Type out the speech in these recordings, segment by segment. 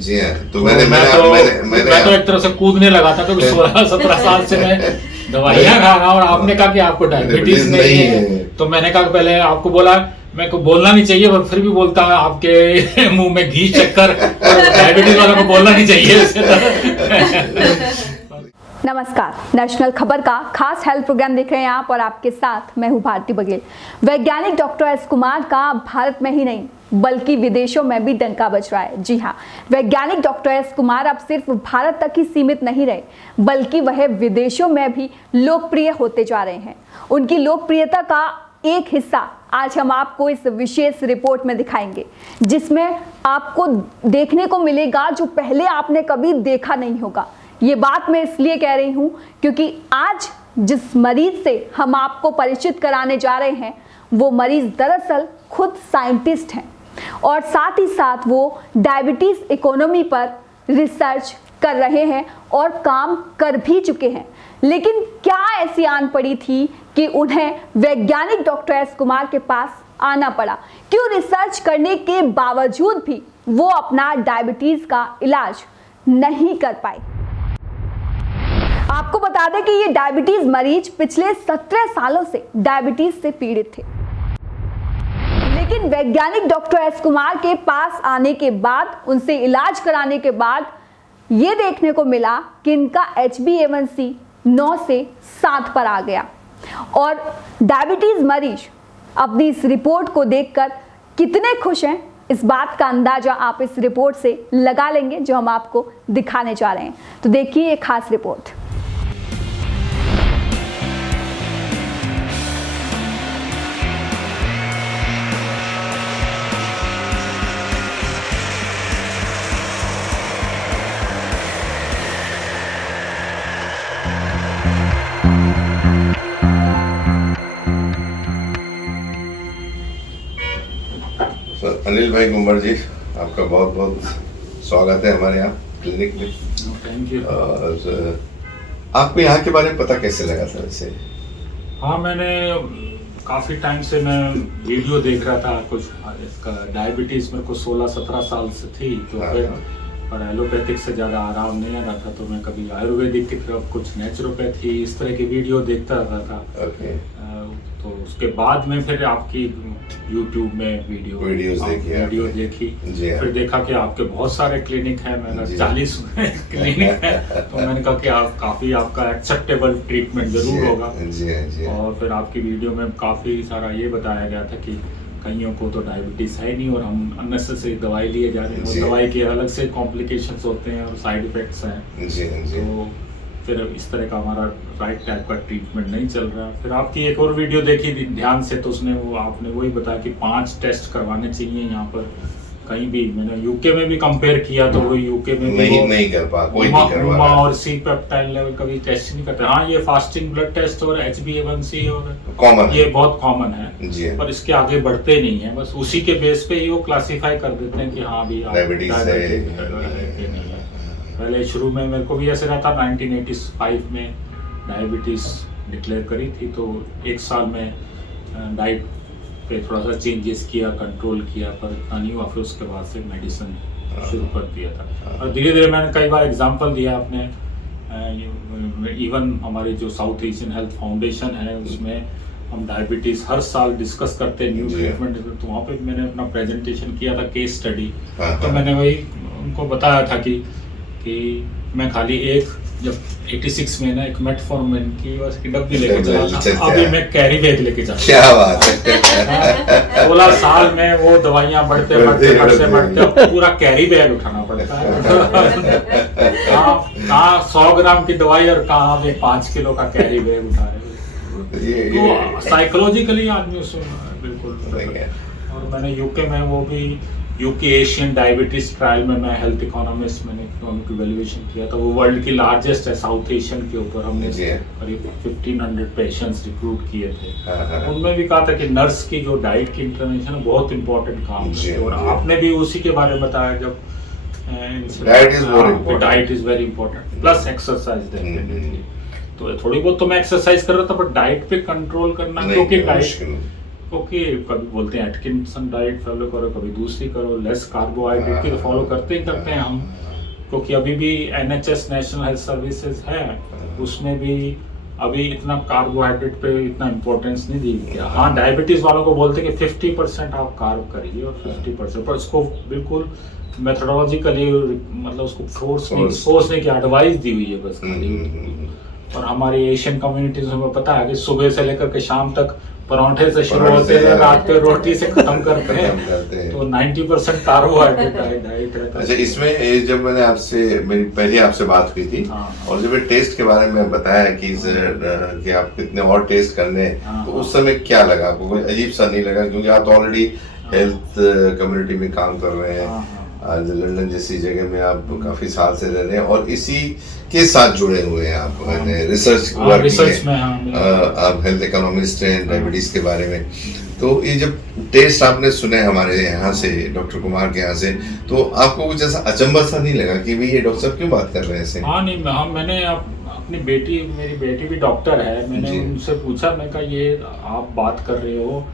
जी हाँ, तो मैं तो एक तरह से कूदने लगा था, क्योंकि 16-17 साल से मैं दवाइयाँ खा रहा हूँ और आपने कहा कि आपको डायबिटीज नहीं है। तो मैंने कहा पहले आपको बोला मेरे को बोलना नहीं चाहिए, पर फिर भी बोलता है आपके मुंह में घी चक्कर, डायबिटीज वालों को बोलना नहीं चाहिए। नमस्कार, नेशनल खबर का खास हेल्थ प्रोग्राम देख रहे हैं आप और आपके साथ मैं हूं भारती बघेल। वैज्ञानिक डॉक्टर एस कुमार का भारत में ही नहीं बल्कि विदेशों में भी डंका बज रहा है। जी हां, वैज्ञानिक डॉक्टर एस कुमार अब सिर्फ भारत तक ही सीमित नहीं रहे, बल्कि वह विदेशों में भी लोकप्रिय होते जा रहे हैं। उनकी लोकप्रियता का एक हिस्सा आज हम आपको इस विशेष रिपोर्ट में दिखाएंगे, जिसमें आपको देखने को मिलेगा जो पहले आपने कभी देखा नहीं होगा। ये बात मैं इसलिए कह रही हूं क्योंकि आज जिस मरीज से हम आपको परिचित कराने जा रहे हैं वो मरीज दरअसल खुद साइंटिस्ट हैं और साथ ही साथ वो डायबिटीज इकोनॉमी पर रिसर्च कर रहे हैं और काम कर भी चुके हैं। लेकिन क्या ऐसी आन पड़ी थी कि उन्हें वैज्ञानिक डॉक्टर एस कुमार के पास आना पड़ा? क्यों रिसर्च करने के बावजूद भी वो अपना डायबिटीज का इलाज नहीं कर पाए? आपको बता दें कि ये डायबिटीज मरीज पिछले 17 सालों से डायबिटीज से पीड़ित थे, लेकिन वैज्ञानिक डॉक्टर एस कुमार के पास आने के बाद, उनसे इलाज कराने के बाद ये देखने को मिला कि इनका HbA1c 9 से 7 पर आ गया। और डायबिटीज मरीज अपनी इस रिपोर्ट को देखकर कितने खुश हैं, इस बात का अंदाजा आप इस रिपोर्ट से लगा लेंगे जो हम आपको दिखाने जा रहे हैं। तो देखिए ये खास रिपोर्ट। अनिल भाई गुम्बर जी, आपका बहुत बहुत स्वागत है हमारे यहाँ क्लिनिक में। Thank you. और आपको यहाँ के बारे में पता कैसे लगा था वैसे? हाँ, मैंने काफ़ी टाइम से मैं वीडियो देख रहा था, कुछ इसका डायबिटीज़ मेरे को 16-17 साल से थी, तो फिर पर एलोपैथिक से ज़्यादा आराम नहीं आ रहा था, तो मैं कभी आयुर्वेदिक की तरफ, कुछ नेचुरोपैथी, इस तरह की वीडियो देखता रहता था। ओके। तो उसके बाद में फिर आपकी यूट्यूब में वीडियो देखी, फिर देखा कि आपके बहुत सारे क्लिनिक हैं। मैंने 40 क्लिनिक है, तो मैंने कहा कि आप काफ़ी आपका एक्सेप्टेबल ट्रीटमेंट जरूर होगा। और फिर आपकी वीडियो में काफ़ी सारा ये बताया गया था कि कईयों को तो डायबिटीज है नहीं और हम अननेसेसरी दवाई लिए जा रहे हैं, और दवाई के अलग से कॉम्प्लिकेशंस होते हैं और साइड इफेक्ट्स हैं। तो फिर इस तरह का हमारा राइट टाइप का ट्रीटमेंट नहीं चल रहा। फिर आपकी एक और वीडियो देखी थी ध्यान से, तो उसने आपने वही बताया कि 5 टेस्ट करवाने चाहिए यहाँ पर। कहीं भी मैंने यूके में भी कंपेयर किया, तो वो यूके में नहीं कर पा, कोई नहीं करवा रहा। और सी पेप्टाइड लेवल कभी टेस्ट नहीं करते। हाँ, ये फास्टिंग ब्लड टेस्ट और HbA1c और कॉमन, ये बहुत कॉमन है, पर इसके आगे बढ़ते नहीं है। बस उसी के बेस पे ही वो क्लासिफाई कर देते हैं कि हाँ भी डायबिटीज है। पहले शुरू में मेरे को भी ऐसे रहता, 1985 में डायबिटीज डिक्लेयर करी थी, तो 1 साल में डाइट पे थोड़ा सा चेंजेस किया, कंट्रोल किया, पर इतना नहीं हुआ। फिर उसके बाद से मेडिसिन शुरू कर दिया था, और धीरे धीरे मैंने कई बार एग्जांपल दिया आपने। इवन हमारी जो साउथ एशियन हेल्थ फाउंडेशन है, उसमें हम डायबिटीज़ हर साल डिस्कस करते हैं, न्यू ट्रीटमेंट। तो वहाँ पे मैंने अपना प्रेजेंटेशन किया था, केस स्टडी। तो मैंने वही उनको बताया था कि मैं खाली जब 86 में ना एक मेटफॉर्मिन की बस की डब्बी लेके चला था, अभी मैं कैरी बैग लेके जा रहा हूं। क्या बात है। 16 साल में वो दवाइयां बढ़ते पूरा कैरी बैग उठाना पड़ता है। कहाँ 100 ग्राम की दवाई और कहाँ आप 5 किलो का कैरी बैग उठा रहे हैं। तो साइकोलॉजिकली आदमी उसमें बिल्कुल। और मैंने यूके में वो भी यूके एशियन डायबिटीज ट्रायल में मैं हेल्थ इकोनॉमिस्ट, मैंने इकोनॉमिक इवैल्यूएशन किया था। वो वर्ल्ड की लार्जेस्ट है साउथ एशियन के ऊपर। हमने करीब 1500 पेशेंट्स रिक्रूट किए थे। उनमें भी कहा था कि नर्स की जो डाइट की इंटरवेंशन है बहुत इंपॉर्टेंट काम है, और आपने भी उसी के बारे में बताया जब diet is very important, plus exercise definitely. तो थोड़ी बहुत तो मैं एक्सरसाइज कर रहा था, बट डाइट पे कंट्रोल करना, क्योंकि डाइट ओके, कभी बोलते हैं एटकिंसन डाइट फॉलो करो, कभी दूसरी करो, लेस कार्बोहाइड्रेट की तो फॉलो करते हैं हम, क्योंकि अभी भी NHS नेशनल हेल्थ सर्विसेज है, उसमें भी अभी इतना कार्बोहाइड्रेट पे इतना इम्पोर्टेंस नहीं दी गया। हाँ, डायबिटीज वालों को बोलते हैं कि 50% आप कार्ब करिए और 50%, पर इसको बिल्कुल मेथोडोलॉजिकली मतलब उसको फोर्स नहीं की एडवाइस दी हुई है बस। और हमारी एशियन कम्युनिटीज में पता है कि सुबह से लेकर के शाम तक पराठे से शुरू होते हैं, रात पे रोटी से खत्म करते हैं, तो 90% कार्बोहाइड्रेट डाइट रहता है। अच्छा, इसमें जब मैंने मेरी पहले आपसे बात हुई थी और जब टेस्ट के बारे में बताया कि आप कितने और टेस्ट करने, तो उस समय क्या लगा आपको? कोई अजीब सा नहीं लगा? क्योंकि आप तो ऑलरेडी हेल्थ कम्युनिटी में काम कर रहे हैं, आज लंदन जैसी जगह में आप काफी साल से रह रहे हैं और इसी के साथ जुड़े हुए हैं आप, रिसर्च में आप हेल्थ इकोनॉमिस्ट हैं डायबिटीज के बारे में। तो ये जब टेस्ट आपने सुने हमारे यहाँ से, डॉक्टर कुमार के यहाँ से, तो आपको कुछ ऐसा अचंभा सा नहीं लगा कि भाई ये डॉक्टर साहब क्यों बात कर रहे हैं ऐसे? हाँ नहीं, मैंने अपनी मेरी बेटी भी डॉक्टर है, मैंने उनसे पूछा, मैं कहा ये आप बात कर रहे हो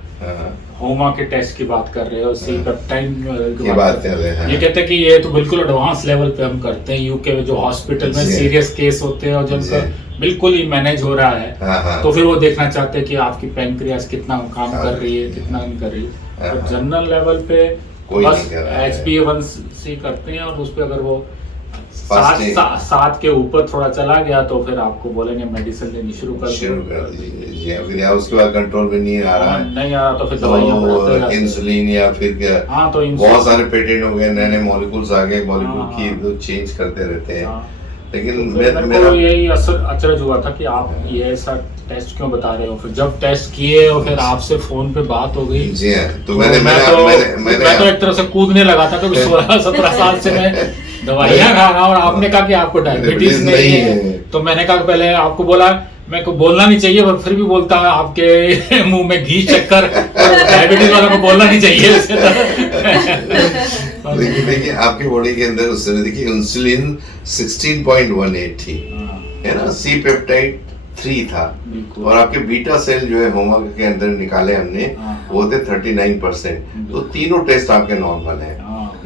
होमा के टेस्ट की बात कर रहे हो, सी पेप्टाइड की बात कर रहे हैं, ये कहते हैं कि ये तो बिल्कुल एडवांस लेवल पे हम करते हैं, यूके में जो हॉस्पिटल में सीरियस केस होते हैं और जिनका बिल्कुल ही मैनेज हो रहा है, तो फिर वो देखना चाहते हैं कि आपकी पैंक्रियास कितना काम कर रही है, कितना नहीं कर रही है। और जनरल लेवल पे बस HbA1c करते हैं और उस पर अगर वो 7 के ऊपर थोड़ा चला गया तो फिर आपको बोलेंगे मेडिसिन लेनी शुरू कर दीजिए। फिर उसके बाद कंट्रोल में नहीं आ रहा तो फिर दवाइयां, इंसुलिन या फिर क्या, तो बहुत सारे पेटेंट हो गए, नए मॉलिक्यूल्स आ गए, मॉलिक्यूल की तो चेंज करते रहते हैं। लेकिन मेरा यही अचरज हुआ था कि आप ये ऐसा टेस्ट क्यों बता रहे हो। फिर जब टेस्ट किए और फिर आपसे फोन पे बात हो गई, जी हाँ, तो मैं तो एक तरह से कूदने लगा था, क्योंकि 16-17 साल से मैं दवाइयाँ खा रहा हूँ और आपने कहा कि आपको डायबिटीज नहीं है, तो मैंने कहा पहले आपको बोला, मेरे को बोलना नहीं चाहिए पर फिर भी बोलता है, आपके मुंह में घी चक्कर, डायबिटीज वालों को बोलना नहीं चाहिए। देखिए आपके बॉडी के अंदर उस समय देखिए इंसुलिन 16.18 थी, है ना, सी पेप्टाइड 3 था, और आपके बीटा सेल जो है होमा के अंदर निकाले हमने, वो थे 39%, तो तीनों टेस्ट आपके नॉर्मल है।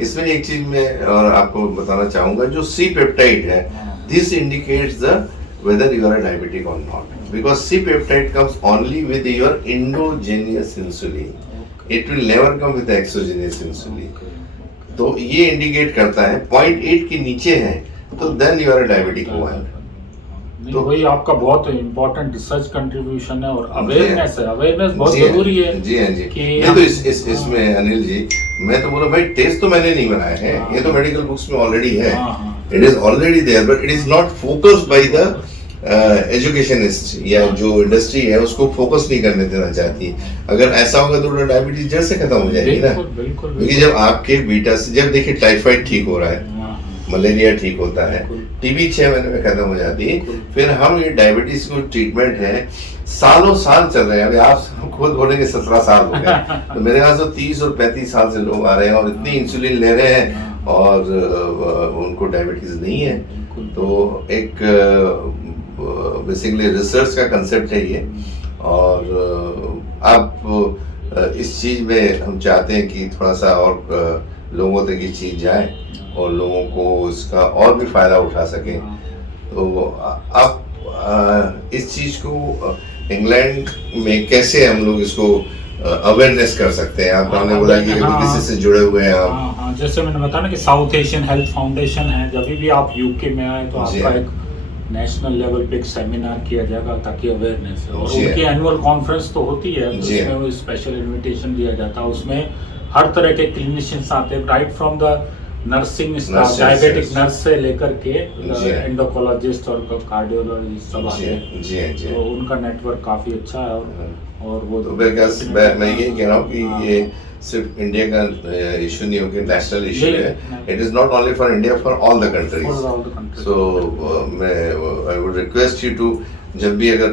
इसमें एक चीज मैं और आपको बताना चाहूंगा, जो सी पेप्टाइड है, this indicates the whether you are a diabetic or not, because C-peptide comes only with your endogenous insulin. It will never come with the exogenous insulin. तो ये इंडिकेट करता है 0.8 के नीचे है तो then you are a diabetic one. तो वही आपका बहुत इम्पोर्टेंट रिसर्च कंट्रीब्यूशन है और अवेयरनेस है, अवेयरनेस बहुत जरूरी है। जी हाँ जी, ये तो इसमें अनिल जी, मैं तो बोला भाई टेस्ट तो मैंने नहीं बनाया है, ये तो मेडिकल बुक्स में ऑलरेडी है, it is already there, but it is not focused by the educationist या जो इंडस्ट्री है उसको फोकस नहीं करने देना चाहती। अगर ऐसा होगा तो डायबिटीज जड़ से खत्म हो जाएगी ना, क्योंकि जब आपके बीटा से, जब देखिए टाइफाइड ठीक हो रहा है, मलेरिया ठीक होता है, टीबी 6 महीने में खत्म हो जाती है, फिर हम ये डायबिटीज को ट्रीटमेंट है सालों साल चल रहे हैं। अभी आप खुद बोलेंगे 17 साल हो गए, तो मेरे यहाँ से 30 और 35 साल से लोग आ रहे हैं और इतनी इंसुलिन ले रहे हैं और उनको डायबिटीज नहीं है। तो एक बेसिकली रिसर्च का कंसेप्ट है ये, और आप इस चीज में हम चाहते हैं कि थोड़ा सा और लोगों तक ये चीज जाए और लोगों को इसका और भी फायदा उठा सके। तो आप इस चीज को इंग्लैंड में कैसे हम लोग इसको अवेयरनेस कर सकते हैं? आपने बोला कि किसी से जुड़े हुए हैं आप। जैसे मैंने बताया ना कि साउथ एशियन हेल्थ फाउंडेशन है, जब भी आप यूके में आए तो आपका एक नेशनल लेवल पे एक सेमिनार किया जाएगा ताकि अवेयरनेस है, और उनकी एनुअल कॉन्फ्रेंस तो होती है, उसमें वो स्पेशल इनविटेशन दिया जाता है, उसमें हर तरह के क्लिनिशियंस आते हैं, right from the nursing staff, diabetic nurse से लेकर के एंडोक्रोलॉजिस्ट और कार्डियोलॉजिस्ट सब आते हैं, तो उनका नेटवर्क काफी अच्छा है। और वो तो मैं ये कह रहा हूँ कि ये सिर्फ इंडिया का इशू नहीं होगा, नेशनल इशू है, it is not only for India, for all the countries. So मैं I would request you to, जब भी अगर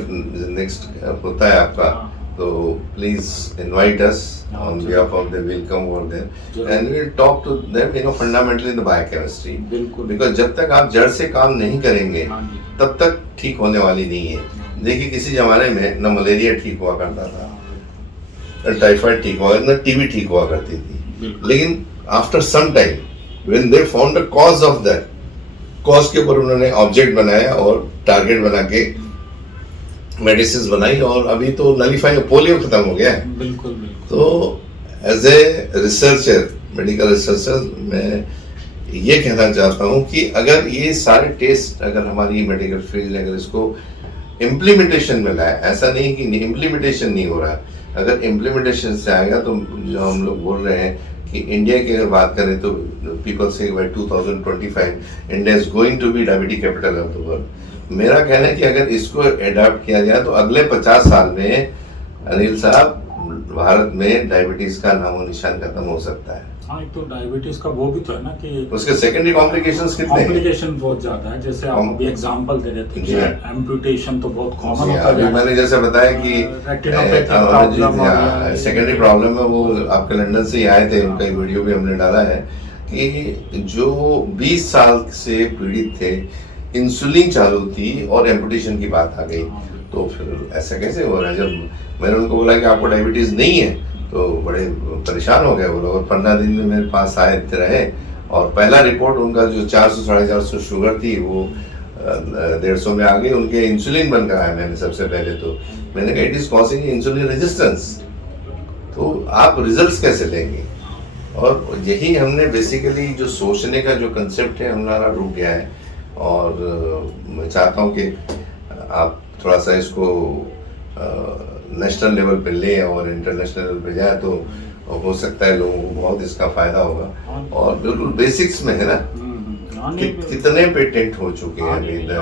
नेक्स्ट होता है आपका, तो please invite us on behalf of them, we'll come over there and we'll talk to them, you know, fundamentally in the biochemistry, because जब तक आप जड़ से काम नहीं करेंगे तब तक ठीक होने वाली नहीं है। देखिए किसी जमाने में न मलेरिया ठीक हुआ करता था, टाइफाइड ठीक हुआ, ना टीबी ठीक हुआ करती थी। लेकिन after some time when they found the cause of that, cause के ऊपर उन्होंने ऑब्जेक्ट बनाया और टारगेट बना के मेडिसिन बनाई, और अभी तो नलीफाई, पोलियो खत्म हो गया है। बिल्कुल बिल्कुल। तो as a researcher, medical researcher, मैं ये कहना चाहता हूँ कि अगर ये सारे टेस्ट, अगर हमारी मेडिकल फील्ड अगर इसको इम्प्लीमेंटेशन में लाए, ऐसा नहीं कि इम्प्लीमेंटेशन नहीं हो रहा है, अगर इम्प्लीमेंटेशन से आएगा तो जो हम लोग बोल रहे हैं कि इंडिया की अगर बात करें तो पीपल से by 2025 India is going to be diabetic capital of the world. मेरा कहना है कि अगर इसको अडॉप्ट किया जाए तो अगले 50 साल में अनिल साहब भारत में डायबिटीज का नामो निशान खत्म हो सकता है। हाँ, तो डायबिटीज का वो भी तो है ना कि उसके सेकेंडरी कॉम्प्लिकेशंस कितने हैं? कॉम्प्लिकेशन बहुत ज्यादा है। जैसे आप अभी एग्जांपल दे रहे थे कि एम्पुटेशन तो बहुत कॉमन होता है। मैंने जैसे बताया कि सेकेंडरी प्रॉब्लम है, वो आपके लंदन से ही आए थे, उनका वीडियो भी हमने डाला है कि जो 20 साल से पीड़ित थे, इंसुलिन चालू थी और एम्पुटेशन की बात आ गई, तो फिर ऐसा कैसे हो रहा है? जब मैंने उनको बोला कि आपको डायबिटीज नहीं है तो बड़े परेशान हो गए वो लोग, और 15 दिन में मेरे पास आए रहे, और पहला रिपोर्ट उनका जो 400 450 शुगर थी वो 150 में आ गई। उनके इंसुलिन बनकर आया। मैंने सबसे पहले तो मैंने कहा it is causing insulin resistance, तो आप रिजल्ट्स कैसे लेंगे? और यही हमने बेसिकली जो सोचने का जो कंसेप्ट है हमारा रुक गया है, और मैं चाहता हूँ कि आप थोड़ा सा इसको नेशनल लेवल पे ले और इंटरनेशनल लेवल पे जाए तो हो सकता है लोगों को बहुत इसका फायदा होगा। और बिल्कुल बेसिक्स में है ना, कितने पेटेंट हो चुके हैं अभी इधर,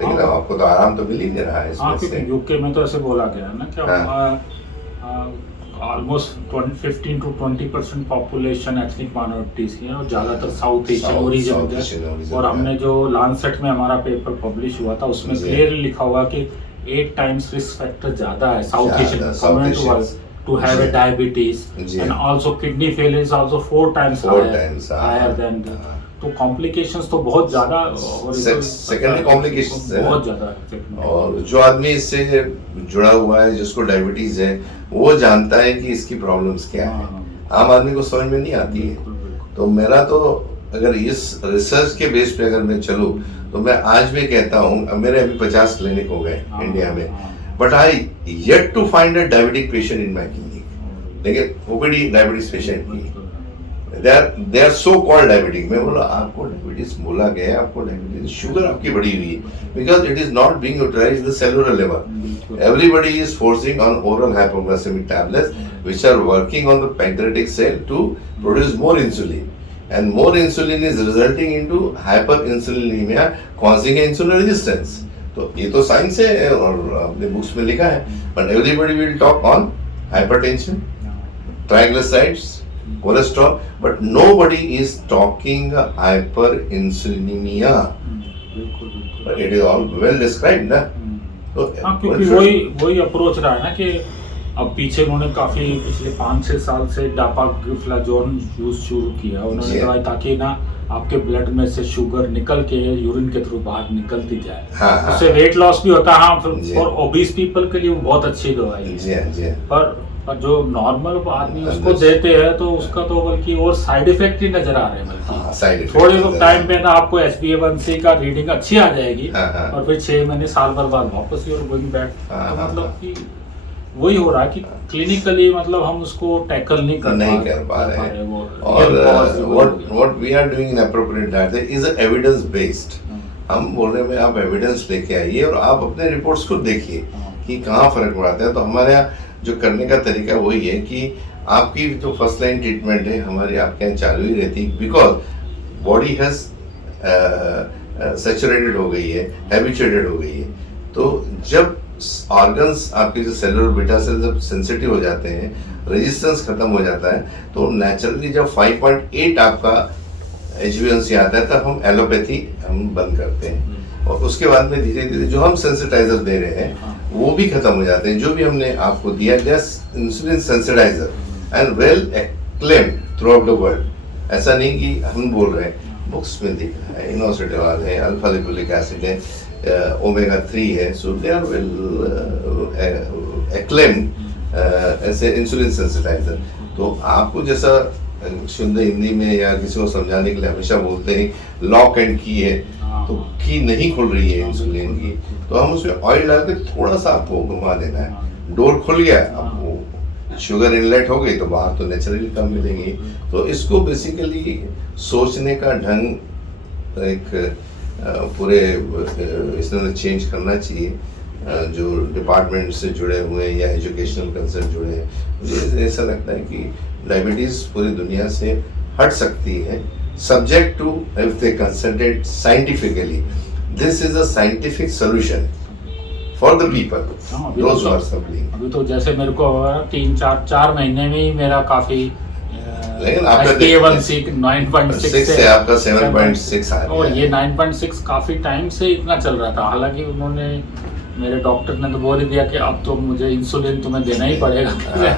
लेकिन अब आपको तो आराम तो मिल ही नहीं रहा है इसमें से। यूके में तो ऐसे बोला गया ना कि almost 15 to 20% population ethnic minorities की है, और ज्यादातर साउथ एशियन ओरिजिन है। और हमने जो लांसेट में हमारा पेपर पब्लिश हुआ था उसमें क्लियरली लिखा हुआ कि 8 times रिस्क फैक्टर ज्यादा है south Asian to have a diabetes, and also kidney failure is also 4 times higher than the, तो कॉम्प्लिकेशंस तो बहुत ज्यादा, सेकेंडरी कॉम्प्लिकेशंस बहुत ज्यादा है। और जो आदमी इससे जुड़ा हुआ है, जिसको डायबिटीज है, वो जानता है कि इसकी प्रॉब्लम्स क्या है। आम आदमी को समझ में नहीं आती है। तो मेरा तो अगर इस रिसर्च के बेस पे अगर मैं चलूँ तो मैं आज भी कहता हूँ, मेरे अभी 50 क्लिनिक हो गए इंडिया में, but I yet to find a diabetic patient in my clinic. लेकिन ओपीडी डायबिटीज पेशेंट की, they are so called diabetic. मैं बोला आपको डायबिटीज बोला गया, आपको डायबिटीज, शुगर आपकी बढ़ी हुई है, because it is not being utilised the cellular level. Everybody is forcing on oral hypoglycaemic tablets which are working on the pancreatic cell to produce more insulin, and more insulin is resulting into hyperinsulinemia causing insulin resistance। तो ये तो science है और अपने books में लिखा है, but everybody will talk on hypertension, triglycerides, cholesterol, but nobody is talking hyperinsulinemia, but it is all well described ना। तो क्योंकि वही अप्रोच रहा है ना कि अब पीछे उन्होंने काफी पिछले 5-6 साल से डापाग्लिसोलाजोन यूज शुरू किया उन्होंने दवाई, ताकि ना आपके ब्लड में से शुगर निकल के यूरिन के थ्रू बाहर निकलती जाए। उससे वेट लॉस भी होता है। हाँ, फॉर ओबीस पीपल के लिए वो बहुत अच्छी दवाई है। पर जो नॉर्मल आदमी उसको देते हैं तो उसका तो बल्कि और साइड इफेक्ट ही नजर आ रहे हैं। बल्कि थोड़े टाइम पे ना आपको HbA1c का रीडिंग अच्छी आ जाएगी और फिर 6 महीने साल भर बाद वापस यूर गोइंग बैक। तो मतलब कि वही हो रहा है कि क्लिनिकली मतलब हम उसको टैकल नहीं कर पा रहे हैं। और what we are doing in appropriate diet is evidence based. हम बोल रहे हैं आप एविडेंस लेके आइए और आप अपने रिपोर्ट्स को देखिए कि कहाँ फर्क पड़ता है। तो हमारे यहाँ जो करने का तरीका वही है कि आपकी जो फर्स्ट लाइन ट्रीटमेंट है हमारी आपके यहाँ चालू ही रहती है, बिकॉज बॉडी हैज सैचुरेटेड हो गई है, हैबिचुएटेड हो गई है। तो जब ऑर्गन्स आपके जो सेलुलर बीटा सेल जब सेंसिटिव हो जाते हैं, रेजिस्टेंस खत्म हो जाता है, तो नेचुरली जब 5.8 आपका HbA1c आता है तब हम एलोपैथी हम बंद करते हैं और उसके बाद में धीरे धीरे जो हम सेंसिटाइजर दे रहे हैं वो भी खत्म हो जाते हैं। जो भी हमने आपको दिया insulin sensitiser and well acclaimed throughout the world. ऐसा नहीं कि हम बोल रहे हैं, बुक्स में दिख रहा है, इनोसिटेरॉल है, अल्फा लिपोलिक एसिड है, ओमेगा 3 है, सो दे आर वेल acclaimed ऐसे इंसुलिन सेंसिटाइजर। तो आपको जैसा शुद्ध हिंदी में या किसी को समझाने के लिए हमेशा बोलते हैं लॉक एंड की है, तो की नहीं खुल रही है इंसुलिन की, तो हम उसमें ऑयल डाल के थोड़ा सा आपको घुमा देना है, डोर खुल गया, आपको शुगर इनलेट हो गई तो बाहर तो नेचुरली कम मिलेगी। तो इसको बेसिकली सोचने का ढंग एक पूरे इसमें चेंज करना चाहिए, जो डिपार्टमेंट से जुड़े हुए हैं या एजुकेशनल कंसर्न जुड़े हैं। मुझे ऐसा लगता है कि डायबिटीज़ पूरी दुनिया से हट सकती है, subject to if they consulted scientifically. This is a scientific solution for the people those who are suffering. अभी तो जैसे मेरे को 3-4 महीने में ही मेरा काफी, लेकिन आपका 9.6 से आपका 7.6 आ गया, और ये 9.6 काफी टाइम से इतना चल रहा था। हालांकि उन्होंने, मेरे डॉक्टर ने तो बोल ही दिया कि अब तो मुझे इंसुलिन तुम्हें देना ही पड़ेगा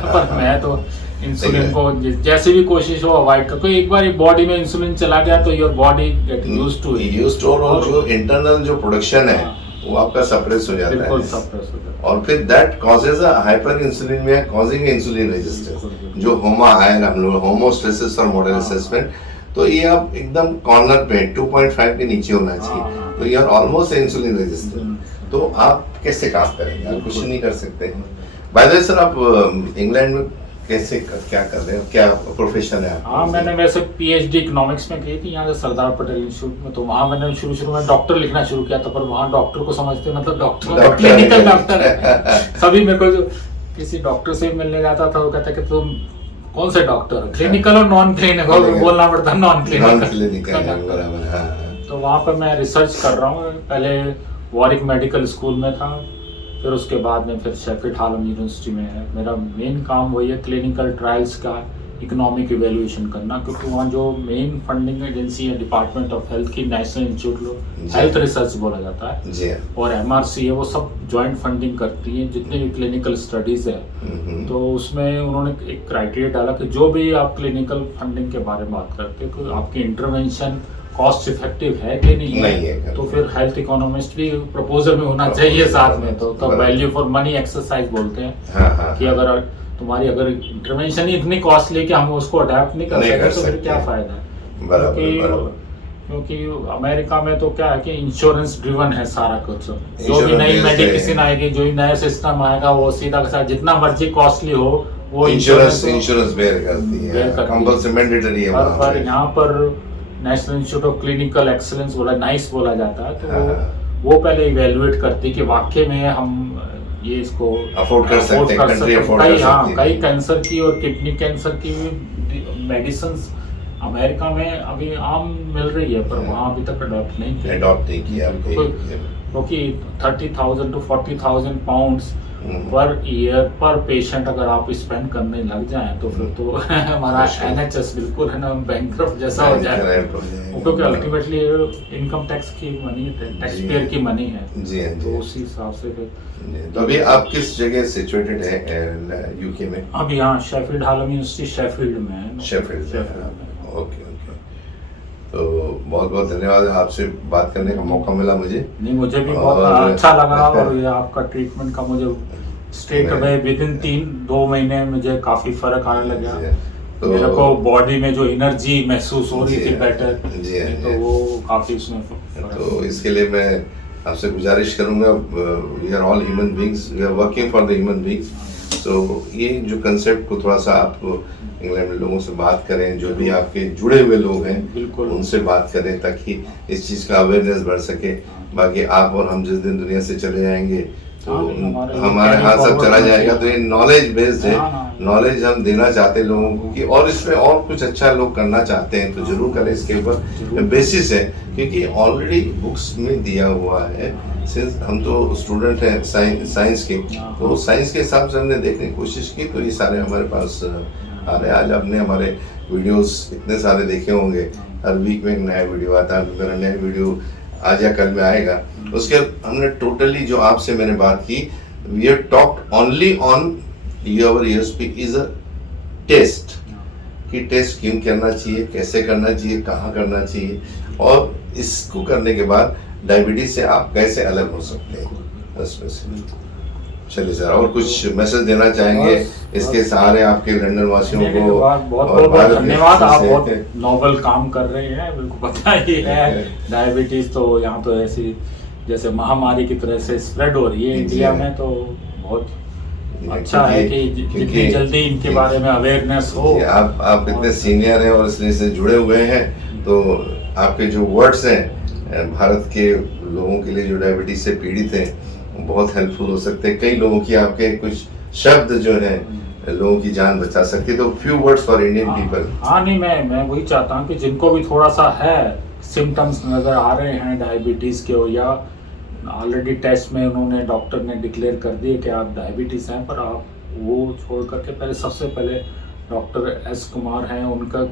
पर मैं तो इंसुलिन को जैसे भी कोशिश हो अवॉइड कर, एक बार बॉडी में इंसुलिन चला गया तो your body get used to, और जो इंटरनल जो प्रोडक्शन है वो आपका सप्रेस हो जाता है, बिल्कुल सप्रेस हो जाता है, और फिर that causes a hyper insulin causing insulin resistance, जो होमा है हम लोग होमोस्टेसिस और मॉडल असेसमेंट। तो ये आप एकदम कॉर्नर पे 2.5 के नीचे होना चाहिए, तो ये ऑलमोस्ट इंसुलिन रेजिस्टेंट। तो आप कैसे काम करेंगे? आप कुछ नहीं कर सकते। बाय द वे सर, आप इंग्लैंड में कैसे क्या कर रहे हो, क्या प्रोफेशन है आपका? हाँ, मैंने वैसे पीएचडी इकोनॉमिक्स में की थी यहाँ से सरदार पटेल इंस्टीट्यूट में। तो वहाँ मैंने शुरू में डॉक्टर लिखना शुरू किया था, पर वहाँ डॉक्टर को समझते मतलब डॉक्टर क्लिनिकल डॉक्टर है सभी। मेरे को जो किसी डॉक्टर से मिलने जाता था वो कहता कि तुम कौन से डॉक्टर, क्लिनिकल और नॉन क्लिनिकल बोलना पड़ता, नॉन क्लिनिकल। तो वहाँ पर मैं रिसर्च कर रहा हूँ। पहले वॉरिक मेडिकल स्कूल में था, फिर उसके बाद में फिर शेफील्ड हार्लम यूनिवर्सिटी में है। मेरा मेन काम वही है, क्लिनिकल ट्रायल्स का इकोनॉमिक इवेल्युएशन करना, क्योंकि वहाँ जो मेन फंडिंग एजेंसी है डिपार्टमेंट ऑफ हेल्थ की, नेशनल इंस्टीट्यूट हेल्थ रिसर्च बोला जाता है, और एमआरसी है, वो सब ज्वाइंट फंडिंग करती है जितने भी क्लिनिकल स्टडीज है। तो उसमें उन्होंने एक क्राइटेरिया डाला कि जो भी आप क्लिनिकल फंडिंग के बारे में बात करते हो कि आपकी इंटरवेंशन कॉस्ट इफेक्टिव है कि नहीं है, तो फिर हेल्थ इकोनॉमिस्ट भी प्रपोजल में होना चाहिए साथ में। तो वैल्यू फॉर मनी एक्सरसाइज बोलते हैं कि अगर तुम्हारी अगर इंटरवेंशन ही इतनी कॉस्टली कि हम उसको अडेप्ट नहीं कर सकते तो फिर क्या फायदा है। क्योंकि अमेरिका में तो क्या है कि इंश्योरेंस ड्रिवन है सारा कुछ, जो भी नई मेडिसिन आएगी, जो भी नया सिस्टम आएगा, वो सीधा के साथ जितना मर्जी कॉस्टली हो वो इंश्योरेंस बेयर करती है, कंपल्सरी मैंडेटरी है। पर यहाँ पर national institute of clinical excellence बोला, नाइस बोला जाता है, तो वो पहले इवेल्युएट करती कि वाकई में हम ये इसको अफोर्ड कर सकते हैं। कई कैंसर की और किडनी कैंसर की भी मेडिसिन्स अमेरिका में अभी आम मिल रही है, पर वहाँ अभी तक अडॉप्ट नहीं किया, क्योंकि 30,000 to 40,000 पाउंड्स पर ईयर पर पेशेंट अगर आप स्पेंड करने लग जाएं तो फिर तो हमारा एनएचएस बिल्कुल है ना बैंकरप्ट जैसा हो जाए, क्योंकि अल्टीमेटली इनकम टैक्स की मनी है, टैक्स पेयर की मनी है। तो उसी हिसाब से फिर। तो अभी आप किस जगह सिचुएटेड है यूके में? अभी यहाँ शेफील्ड हार्लम यूनिवर्सिटी शेफील्ड में है। Sheffield, okay. तो बहुत बहुत धन्यवाद, आपसे बात करने का मौका मिला मुझे। नहीं, मुझे भी बहुत अच्छा लगा, और ये आपका ट्रीटमेंट का मुझे स्ट्रेट अवे विदिन 2 महीने में मुझे काफी फर्क आने लगा। तो मेरे को बॉडी में जो एनर्जी महसूस हो रही थी बेटर, तो वो काफी उसमें। तो इसके लिए मैं आपसे गुजारिश करूंगा, we are all human beings, we are working for the human beings. तो ये जो कंसेप्ट को थोड़ा सा आप इंग्लैंड में लोगों से बात करें, जो भी आपके जुड़े हुए लोग हैं उनसे बात करें, ताकि इस चीज़ का अवेयरनेस बढ़ सके। बाकी आप और हम जिस दिन दुनिया से चले जाएंगे तो हमारे हाथ सब चला जाएगा। तो ये नॉलेज बेस्ड है, नॉलेज हम देना चाहते हैं लोगों को कि और इसमें और कुछ अच्छा लोग करना चाहते हैं तो जरूर करें। इसके ऊपर बेसिस है, क्योंकि ऑलरेडी बुक्स में दिया हुआ है। सिंस हम तो स्टूडेंट हैं साइंस के, तो साइंस के हिसाब से हमने देखने की कोशिश की, तो ये सारे हमारे पास आ रहे। आज आपने हमारे वीडियोस इतने सारे देखे होंगे, हर वीक में एक नया वीडियो आता है, मेरा नया वीडियो आज या कल में आएगा। उसके हमने टोटली जो आपसे मैंने बात की, we have talked only on your USP is a test, कि टेस्ट क्यों करना चाहिए, कैसे करना चाहिए, कहाँ करना चाहिए, और इसको करने के बाद डायबिटीज से आप कैसे अलग हो सकते हैं। चलिए सर, और कुछ मैसेज देना चाहेंगे इसके सहारे आपके लंदन वासियों को? बहुत बहुत धन्यवाद, आप बहुत नोबल काम कर रहे हैं, मेरे को पता ही है। डायबिटीज तो यहाँ तो ऐसी जैसे महामारी की तरह से स्प्रेड हो रही है इंडिया में, तो बहुत अच्छा है कि जितनी जल्दी इनके बारे में अवेयरनेस हो। आप इतने सीनियर हैं और इसलिए से जुड़े हुए हैं, तो आपके जो वर्ड्स हैं भारत के लोगों के लिए जो डायबिटीज से पीड़ित हैं बहुत हेल्पफुल हो सकते हैं। कई लोगों की आपके कुछ शब्द जो हैं लोगों की जान बचा सकते, तो few words for Indian people. हाँ नहीं, मैं वही चाहता हूँ कि जिनको भी थोड़ा सा है सिम्टम्स नज़र आ रहे हैं डायबिटीज़ के, या ऑलरेडी टेस्ट में उन्होंने डॉक्टर ने डिक्लेयर कर दिए कि आप डायबिटीज़ हैं, पर आप वो छोड़ करके पहले सबसे पहले डॉक्टर एस कुमार हैं, उनका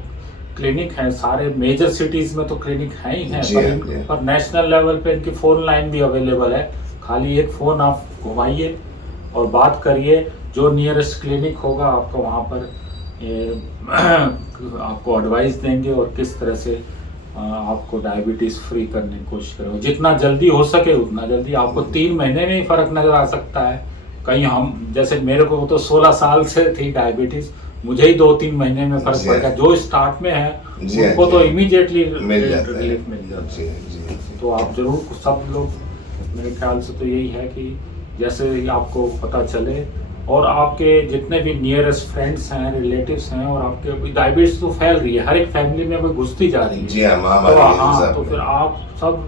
क्लिनिक है। सारे मेजर सिटीज़ में तो क्लिनिक है ही है, पर नेशनल लेवल पे इनकी फ़ोन लाइन भी अवेलेबल है। खाली एक फ़ोन आप घुमाइए और बात करिए, जो नियरेस्ट क्लिनिक होगा आपको वहाँ पर आपको एडवाइस देंगे और किस तरह से आपको डायबिटीज़ फ्री करने की कोशिश करें। जितना जल्दी हो सके उतना जल्दी। आपको 3 महीने में ही फ़र्क नज़र आ सकता है। कहीं हम जैसे मेरे को तो 16 साल से थी डायबिटीज़, मुझे ही 2-3 महीने में फ़र्क पड़ गया। जो स्टार्ट में है उनको तो इमीडिएटली रिलीफ मिल जाता है। तो आप ज़रूर सब लोग, मेरे ख्याल से तो यही है कि जैसे ही आपको पता चले, और आपके जितने भी नियरेस्ट फ्रेंड्स हैं, रिलेटिव्स हैं, और आपके डायबिटीज तो फैल रही है, हर एक फैमिली में वो घुसती जा रही है। जी हाँ, तो फिर आप सब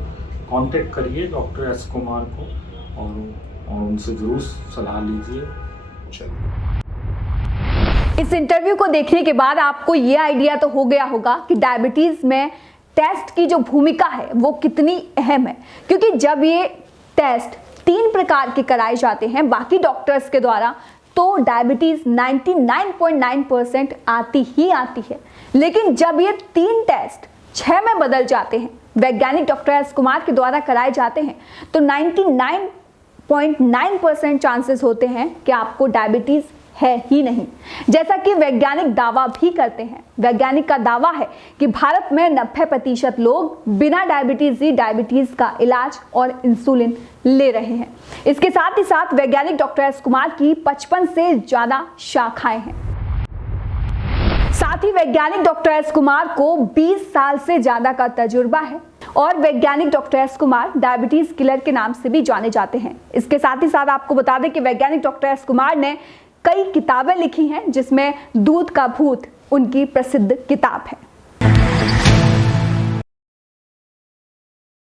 कांटेक्ट करिए डॉक्टर एस कुमार को और उनसे जरूर सलाह लीजिए। इस इंटरव्यू को देखने के बाद आपको ये आइडिया तो हो गया होगा कि डायबिटीज में टेस्ट की जो भूमिका है वो कितनी अहम है, क्योंकि जब ये टेस्ट 3 प्रकार के कराए जाते हैं बाकी डॉक्टर्स के द्वारा, तो डायबिटीज 99.9% आती ही आती है। लेकिन जब ये 3 टेस्ट 6 में बदल जाते हैं, वैज्ञानिक डॉक्टर एस कुमार के द्वारा कराए जाते हैं, तो 99.9% चांसेस होते हैं कि आपको डायबिटीज है ही नहीं, जैसा कि वैज्ञानिक दावा भी करते हैं। वैज्ञानिक का दावा है कि भारत में 90% लोग बिना डायबिटीज ही डायबिटीज का इलाज और इंसुलिन ले रहे हैं। इसके साथ ही साथ वैज्ञानिक डॉक्टर एस कुमार की 55 से ज्यादा शाखाएं हैं। साथ ही वैज्ञानिक डॉक्टर एस कुमार को 20 साल से ज्यादा का तजुर्बा है, और वैज्ञानिक doctor S Kumar diabetes killer के नाम से भी जाने जाते हैं। इसके साथ ही साथ आपको बता दें कि वैज्ञानिक डॉक्टर एस कुमार ने कई किताबें लिखी हैं, जिसमें दूध का भूत उनकी प्रसिद्ध किताब है।